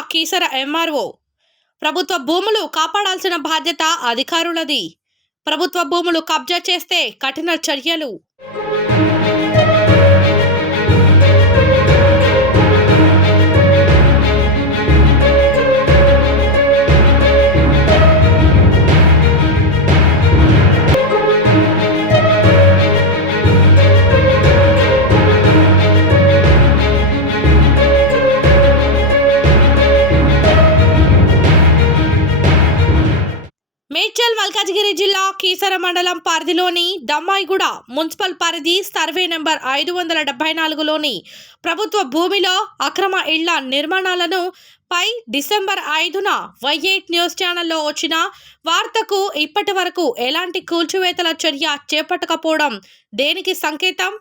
Keesara MRO. ప్రభుత్వ భూములు కాపాడాల్సిన బాధ్యత అధికారులది. ప్రభుత్వ భూములు కబ్జా చేస్తే కఠిన చర్యలు. మల్కాజ్గిరి జిల్లా కీసర మండలం పరిధిలోని దమ్మాయిగూడ మున్సిపల్ పరిధి సర్వే నెంబర్ ఐదు వందల డెబ్బై నాలుగులోని ప్రభుత్వ భూమిలో అక్రమ ఇళ్ళ నిర్మాణాలను పై డిసెంబర్ ఐదున వైఎయిట్ న్యూస్ ఛానల్లో వచ్చిన వార్తకు ఇప్పటి వరకు ఎలాంటి కూల్చివేతల చర్య చేపట్టకపోవడం దేనికి సంకేతం?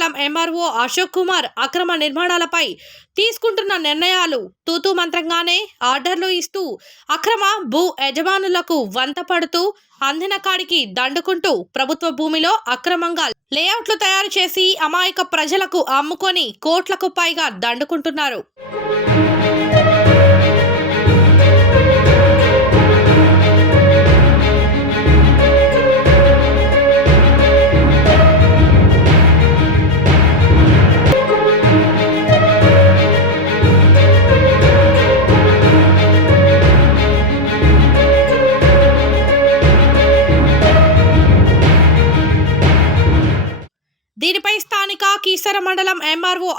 మండలం ఎంఆర్ఓ అశోక్ కుమార్ అక్రమ నిర్మాణాలపై తీసుకుంటున్న నిర్ణయాలు తూతూ మంత్రంగానే ఆర్డర్లు ఇస్తూ అక్రమ భూ యజమానులకు వంత పడుతూ అందిన కాడికి దండుకుంటూ ప్రభుత్వ భూమిలో అక్రమంగా లేఅవుట్లు తయారు చేసి అమాయక ప్రజలకు అమ్ముకొని కోట్లకు పైగా దండుకుంటున్నారు.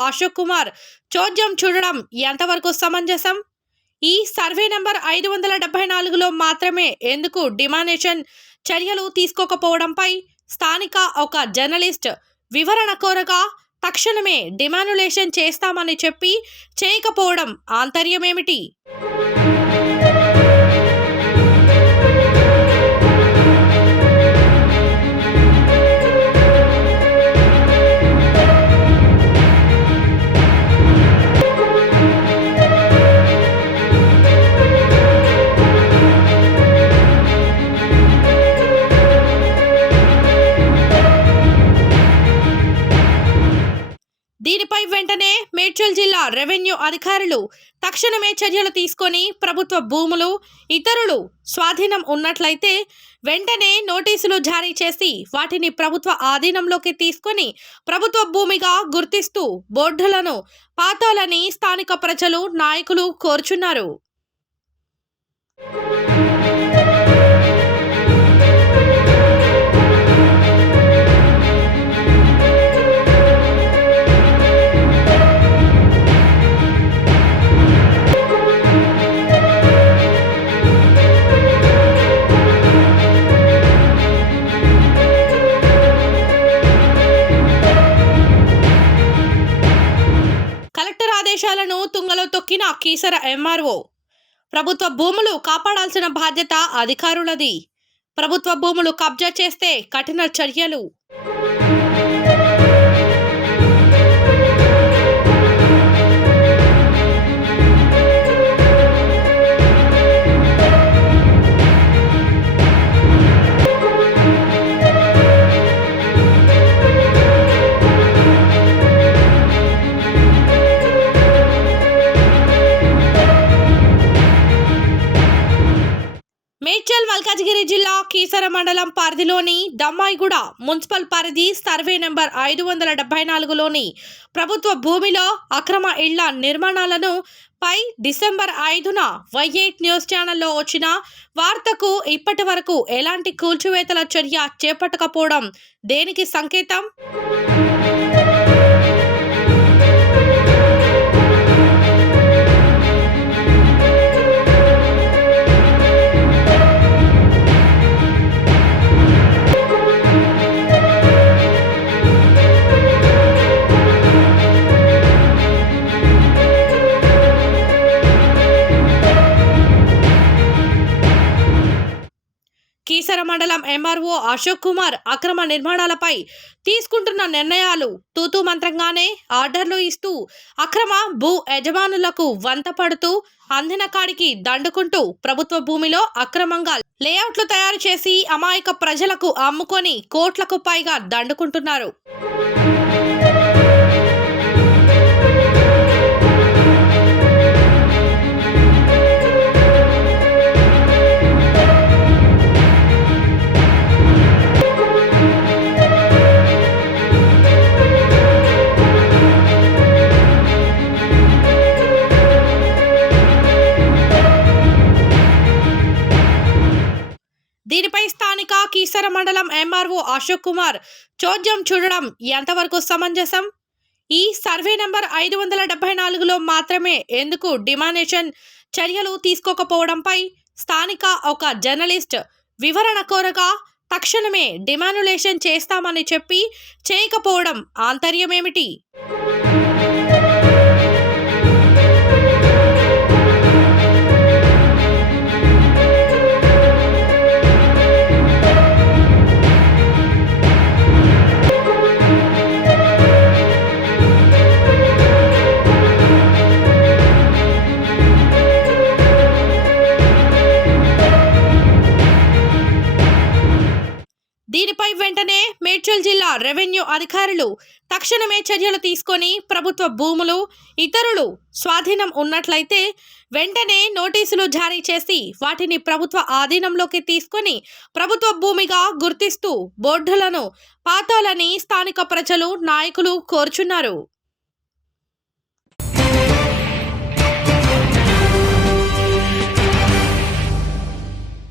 అశోక్ కుమార్. చోద్యం చూడడం ఎంతవరకు సమంజసం? ఈ సర్వే నెంబర్ ఐదు వందల డెబ్బై నాలుగులో మాత్రమే ఎందుకు డిమానేషన్ చర్యలు తీసుకోకపోవడంపై స్థానిక ఒక జర్నలిస్ట్ వివరణ కోరగా తక్షణమే డిమానులేషన్ చేస్తామని చెప్పి చేయకపోవడం ఆంతర్యమేమిటి? మేడ్చల్ జిల్లా రెవెన్యూ అధికారులు తక్షణమే చర్యలు తీసుకొని ప్రభుత్వ భూములు ఇతరులు స్వాధీనం ఉన్నట్లయితే వెంటనే నోటీసులు జారీ చేసి వాటిని ప్రభుత్వ ఆధీనంలోకి తీసుకొని ప్రభుత్వ భూమిగా గుర్తిస్తూ బోర్డులను పాతాలని స్థానిక ప్రజలు నాయకులు కోరుచున్నారు. ఆదేశాలను తుంగలో తొక్కిన కీసర ఎంఆర్ఓ. ప్రభుత్వ భూములు కాపాడాల్సిన బాధ్యత అధికారులది. ప్రభుత్వ భూములు కబ్జా చేస్తే కఠిన చర్యలు. ఉత్తర మండలం పరిధిలోని దమ్మాయిగూడ మున్సిపల్ పరిధి సర్వే నెంబర్ ఐదు వందల డెబ్బై నాలుగులోని ప్రభుత్వ భూమిలో అక్రమ ఇళ్ళ నిర్మాణాలను పై డిసెంబర్ ఐదున వై ఎయిట్ న్యూస్ ఛానల్లో వచ్చిన వార్తకు ఇప్పటి వరకు ఎలాంటి కూల్చివేతల చర్య చేపట్టకపోవడం దేనికి సంకేతం? మండలం ఎంఆర్ఓ అశోక్ కుమార్ అక్రమ నిర్మాణాలపై తీసుకుంటున్న నిర్ణయాలు తూతూ మంత్రంగానే ఆర్డర్లు ఇస్తూ అక్రమ భూ యజమానులకు వంత పడుతూ అందిన కాడికి దండుకుంటూ ప్రభుత్వ భూమిలో అక్రమంగా లేఅవుట్లు తయారు చేసి అమాయక ప్రజలకు అమ్ముకొని కోట్లకు పైగా దండుకుంటున్నారు. ఎంఆర్ఓ అశోక్ కుమార్. చోద్యం చూడడం ఎంతవరకు సమంజసం? ఈ సర్వే నంబర్ ఐదు వందల డెబ్బై నాలుగులో మాత్రమే ఎందుకు డిమానేషన్ చర్యలు తీసుకోకపోవడంపై స్థానిక ఒక జర్నలిస్ట్ వివరణ కోరగా తక్షణమే డిమానులేషన్ చేస్తామని చెప్పి చేయకపోవడం ఆంతర్యమేమిటి? దీనిపై వెంటనే మేడ్చల్ జిల్లా రెవెన్యూ అధికారులు తక్షణమే చర్యలు తీసుకొని ప్రభుత్వ భూములు ఇతరులు స్వాధీనం ఉన్నట్లయితే వెంటనే నోటీసులు జారీ చేసి వాటిని ప్రభుత్వ ఆధీనంలోకి తీసుకొని ప్రభుత్వ భూమిగా గుర్తిస్తూ బోర్డులను పాతాలని స్థానిక ప్రజలు నాయకులు కోరుచున్నారు.